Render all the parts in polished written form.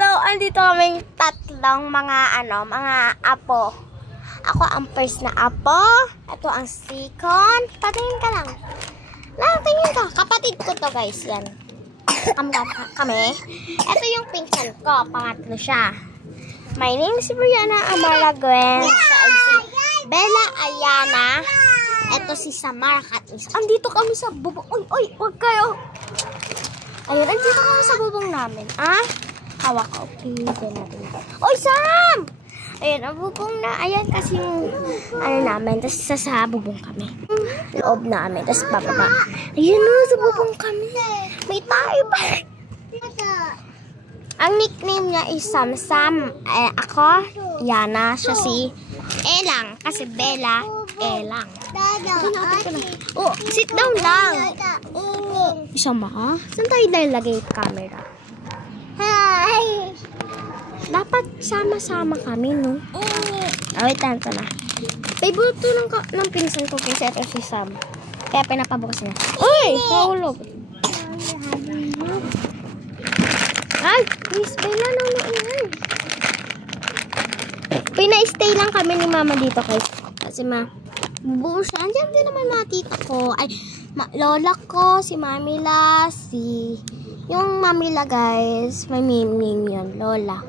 andito kaming tatlong mga apo. Ako ang first na apo. Ito ang second. Patingin ka lang. Tingin ka. Kapatid ko to, guys. Yan. Kami. Ito yung pinsan ko. Pangatlo siya. My name is Brianna Amara Gwen. Siya ay si Bella Ayana. Ito si Samara Katnis. Andito kami sa bubong. Uy, wag kayo. Ayun, andito kami sa bubong namin. Hawak ko. Okay, natin. Oy, Sam! Ayun, ang bubong na. Ayan kasi yung namin. Tapos sa bubong kami. Loob namin. Tapos bababa. Ayun sa bubong kami. May tayo pa. Ang nickname niya is Sam. Ako, Yana. Siya si Elang. Kasi Bella, Elang. Oh, sit down lang. Isa ma? Saan tayo lalagay yung camera? Hi! Dapat sama-sama kami, no? Wait, tanto na. Favorite to ng pinsan ko kasi ito si Sam. Kaya pinapabukas niya. Uy! Nahulog. Ay! Miss Bella, naman. Pina-stay lang kami ni Mama dito kasi buo siya. Andiyan din naman mga tita ko. Ay, lola ko, si Mamila, yung Mamila, guys. May name yun, Lola.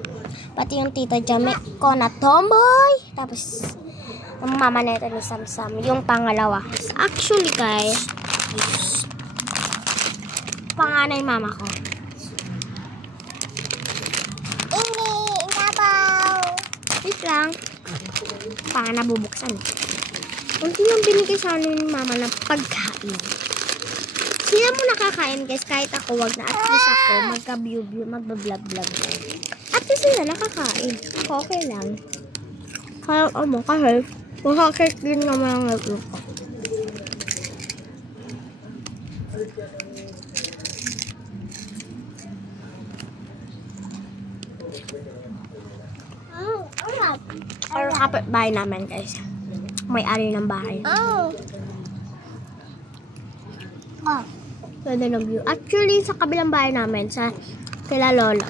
Pati yung tita Jamet ko na tomboy. Tapos, ang mama nito ni Samsam, yung pangalawa. Actually, guys, panganay mama ko. Wait lang. Baka nabubuksan. Kunti yung binigay sa amin ni mama na pagkain. Sila mo nakakain, guys. Kahit ako, wag na. At least ako, magka-view, magbablog-vlog. At least sila nakakain. Ako, okay lang. Kaya, kasi makakit din naman ang naglo ko. Pero kapitbahay namin, guys. May-ari ng bahay. Ganda ng view. Actually, sa kabilang bahay namin, sa kila Lola.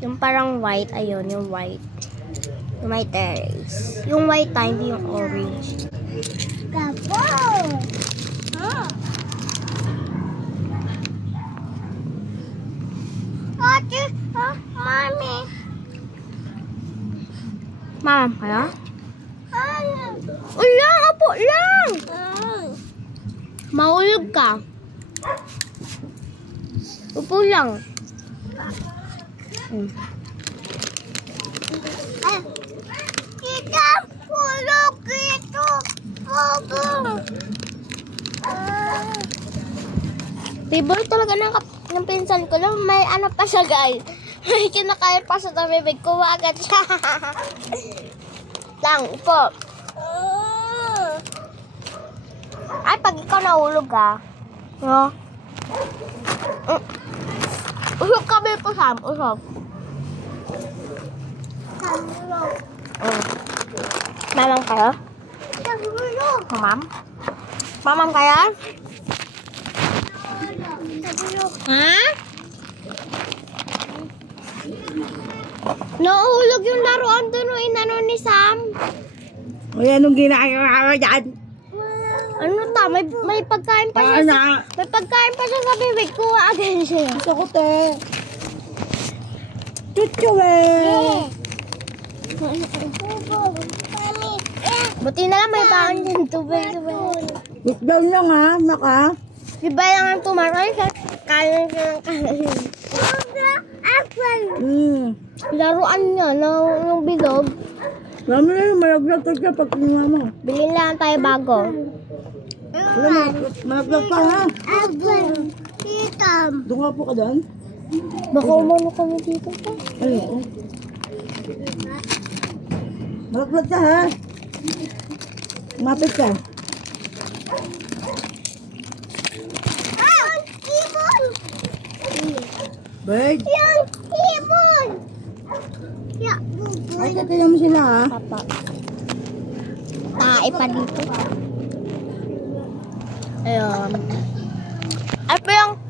Yung parang white, ayun, yung white. Yung may terrace. Yung white tayo, hindi yung orange. Mami. Mama kaya? Ulang, apo lang! Maulog ka. Upo lang. Kita pulog ito. Favorite talaga ng pinsan ko lang. May pa siya, guys. May kinakain pa sa tabibig ko. Agad siya. Lang, upo. Ay, pag ikaw nahulog no? Usap kami po, Sam. Usap. Mamam kayo? Mamam? Mamam kaya? Ha? Nahulog yung laruan doon ni Sam. O yan, anong ginagawa dyan? Ano ta? May pagkain pa siya. May pagkain pa siya sa bibig ko. Agad siya. Gusto ko, te. Chuchu, eh. Buti na lang may baon dyan. Tubig. Sit down lang, ha? Naka. Diba lang ang tumaroy? Kain siya ng kain. Laruan niya yung bilog. Marami na yung malaglag ka siya pag kinuha mo. Bilhin lang tayo bago. Malaglag pa, ha? Titam. Doon nga po ka doon? Baka umano kami dito pa. Ay, malaglag ka, ha? Mapit ka. Bird? Yung ibon! Ay, katiyan mo sila, ha? Papa. Tae pa dito. Ayun. Ay, pa yung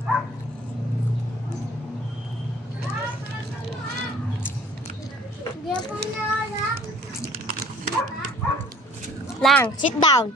Lang, sit down.